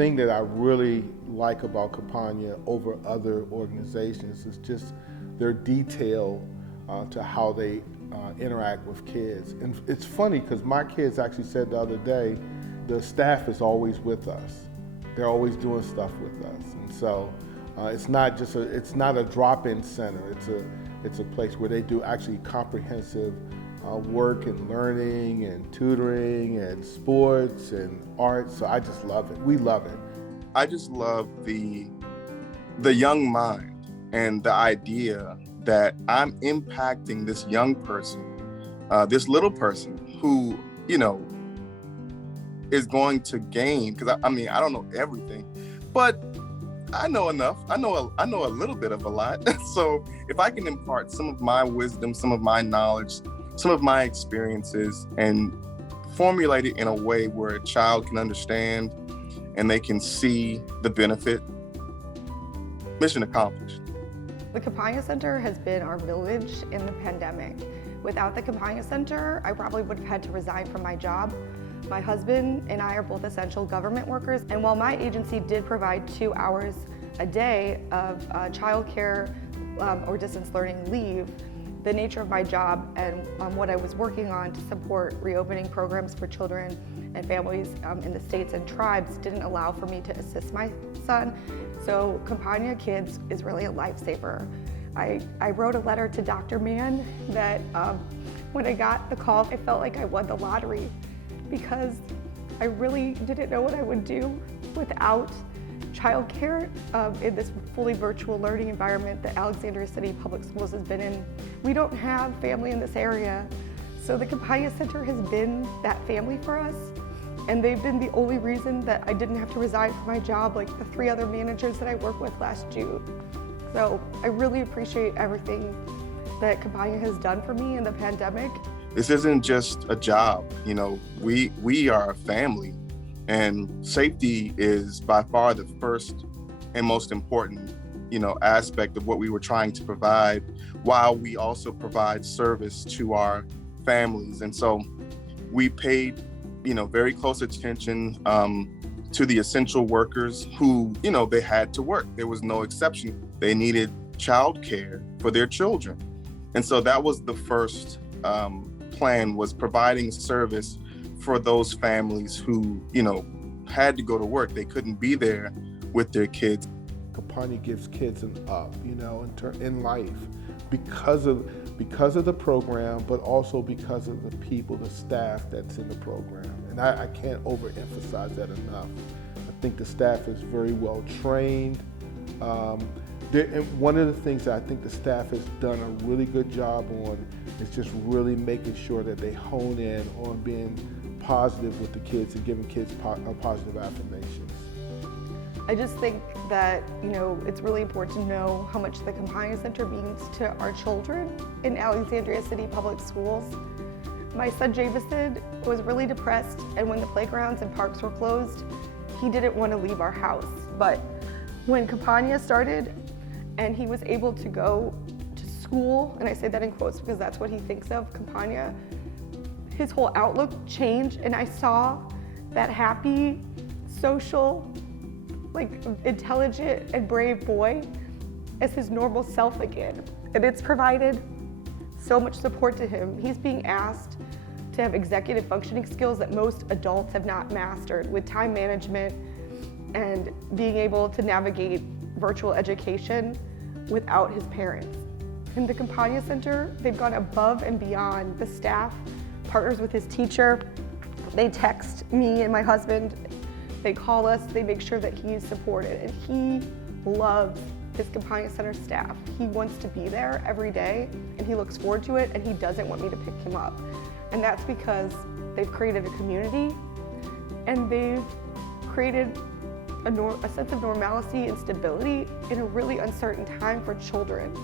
thing that I really like about Campagna over other organizations is just their detail to how they interact with kids. And it's funny because my kids actually said the other day, the staff is always with us. They're always doing stuff with us. And so it's not a drop-in center. It's a place where they do actually comprehensive work and learning and tutoring and sports and art. So I just love it. We love it. I just love the young mind and the idea that I'm impacting this young person, this little person who, is going to gain, because I don't know everything, but I know enough. I know a little bit of a lot. So if I can impart some of my wisdom, some of my knowledge, some of my experiences, and formulate it in a way where a child can understand and they can see the benefit, mission accomplished. The Campagna Center has been our village in the pandemic. Without the Campagna Center, I probably would have had to resign from my job. My husband and I are both essential government workers, and while my agency did provide 2 hours a day of childcare or distance learning leave, the nature of my job and what I was working on to support reopening programs for children and families in the states and tribes didn't allow for me to assist my son. So Campagna Kids is really a lifesaver. I wrote a letter to Dr. Mann that when I got the call, I felt like I won the lottery because I really didn't know what I would do without childcare in this fully virtual learning environment that Alexandria City Public Schools has been in. We don't have family in this area, so the Campagna Center has been that family for us, and they've been the only reason that I didn't have to resign from my job like the 3 other managers that I worked with last June. So I really appreciate everything that Campagna has done for me in the pandemic. This isn't just a job, we are a family. And safety is by far the first and most important, aspect of what we were trying to provide, while we also provide service to our families. And so we paid, very close attention to the essential workers who, they had to work. There was no exception. They needed childcare for their children. And so that was the first plan, was providing service for those families who, had to go to work. They couldn't be there with their kids. Campagna gives kids an up, in life because of the program, but also because of the people, the staff that's in the program. And I can't overemphasize that enough. I think the staff is very well trained. And one of the things that I think the staff has done a really good job on is just really making sure that they hone in on being positive with the kids and giving kids positive affirmations. I just think that, it's really important to know how much the Campagna Center means to our children in Alexandria City Public Schools. My son Jameson was really depressed, and when the playgrounds and parks were closed, he didn't want to leave our house. But when Campagna started and he was able to go to school, and I say that in quotes because that's what he thinks of Campagna, his whole outlook changed, and I saw that happy, social, intelligent and brave boy as his normal self again. And it's provided so much support to him. He's being asked to have executive functioning skills that most adults have not mastered, with time management and being able to navigate virtual education without his parents. In the Campagna Center, they've gone above and beyond. The staff partners with his teacher. They text me and my husband. They call us. They make sure that he's supported. And he loves his Campagna Center staff. He wants to be there every day, and he looks forward to it, and he doesn't want me to pick him up. And that's because they've created a community, and they've created a sense of normalcy and stability in a really uncertain time for children.